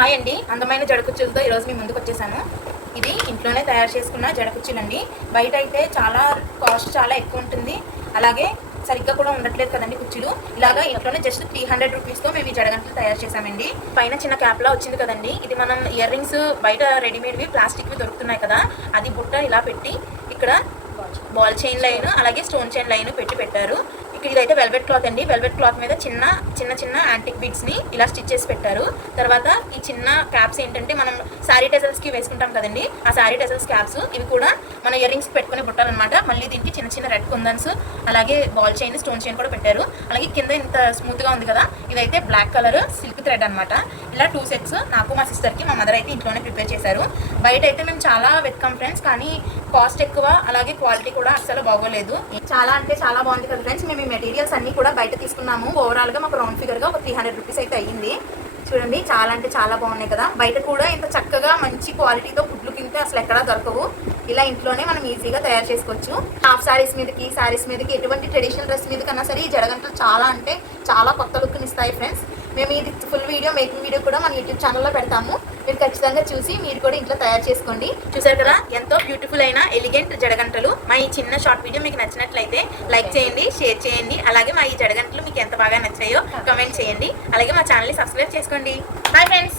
Hi అండి, అందమైన జడకుచ్చులతో ఈరోజు మీ ముందుకు వచ్చేసాను. ఇది ఇంట్లోనే తయారు చేసుకున్న జడకుచ్చులండి. బయట అయితే కాస్ట్ చాలా ఎక్కువ ఉంటుంది, అలాగే సరిగ్గా కూడా ఉండట్లేదు కదండి కుర్చీలు. ఇలాగా ఇంట్లోనే జస్ట్ 300 రూపీస్తో మేము ఈ జడగంటలు తయారు చేసామండి. పైన చిన్న క్యాప్లా వచ్చింది కదండి, ఇది మనం ఇయర్ రింగ్స్ బయట రెడీమేడ్వి ప్లాస్టిక్వి దొరుకుతున్నాయి కదా, అది బుట్ట ఇలా పెట్టి ఇక్కడ బాల్ చైన్ లైన్ అలాగే స్టోన్ చైన్ లైన్ పెట్టారు. ఇక్కడ ఇదైతే వెల్వెట్ క్లాత్ అండి. వెల్వెట్ క్లాత్ మీద చిన్న చిన్న యాంటిక్ బీడ్స్ని ఇలా స్టిచ్ చేసి పెట్టారు. తర్వాత ఈ చిన్న క్యాప్స్ ఏంటంటే మనం శారీ టెజల్స్కి వేసుకుంటాం కదండి, ఆ శారీ టెజల్స్ క్యాప్స్ ఇవి కూడా మన ఇయర్ రింగ్స్కి పెట్టుకుని పుట్టాలన్నమాట. మళ్ళీ దీనికి చిన్న రెడ్ కుందన్స్ అలాగే బాల్ చైన్ స్టోన్ చైన్ కూడా పెట్టారు. అలాగే కింద ఇంత స్మూత్గా ఉంది కదా, ఇదైతే బ్లాక్ కలర్ సిల్క్ థ్రెడ్ అనమాట. ఇలా 2 సెట్స్ నాకు మా సిస్టర్కి మా మదర్ అయితే ఇంట్లోనే ప్రిపేర్ చేశారు. బయట అయితే మేము చాలా వెతకాం ఫ్రెండ్స్, కానీ కాస్ట్ ఎక్కువ అలాగే క్వాలిటీ కూడా అస్సలు బాగోలేదు. చాలా అంటే చాలా బాగుంది కదా ఫ్రెండ్స్. మేము ఈ మెటీరియల్స్ అన్నీ కూడా బయట తీసుకున్నాము. ఓవరాల్గా మాకు రౌండ్ ఫిగర్గా ఒక 300 రూపీస్ అయితే అయ్యింది. చూడండి, చాలా అంటే చాలా బాగున్నాయి కదా. బయట కూడా ఇంత చక్కగా మంచి క్వాలిటీతో గుడ్లు కింద అసలు ఎక్కడా దొరకవు. ఇలా ఇంట్లోనే మనం ఈజీగా తయారు చేసుకోవచ్చు. హాఫ్ శారీస్ మీదకి ఎటువంటి ట్రెడిషనల్ డ్రెస్ మీద కన్నా సరే ఈ జడగంటలు చాలా అంటే చాలా కొత్త లుక్ని ఇస్తాయి ఫ్రెండ్స్. మేము ఇది ఫుల్ మేకింగ్ వీడియో కూడా మన యూట్యూబ్ ఛానల్లో పెడతాము. మీరు ఖచ్చితంగా చూసి మీరు కూడా ఇంట్లో తయారు చేసుకోండి. చూసారు కదా, ఎంతో బ్యూటిఫుల్ అయిన ఎలిగెంట్ జడగంటలు. మా ఈ చిన్న షార్ట్ వీడియో మీకు నచ్చినట్లయితే లైక్ చేయండి, షేర్ చేయండి. అలాగే మా ఈ జడగంటలు మీకు ఎంత బాగా నచ్చాయో కమెంట్ చేయండి. అలాగే మా ఛానల్ని సబ్స్క్రైబ్ చేసుకోండి. Bye friends.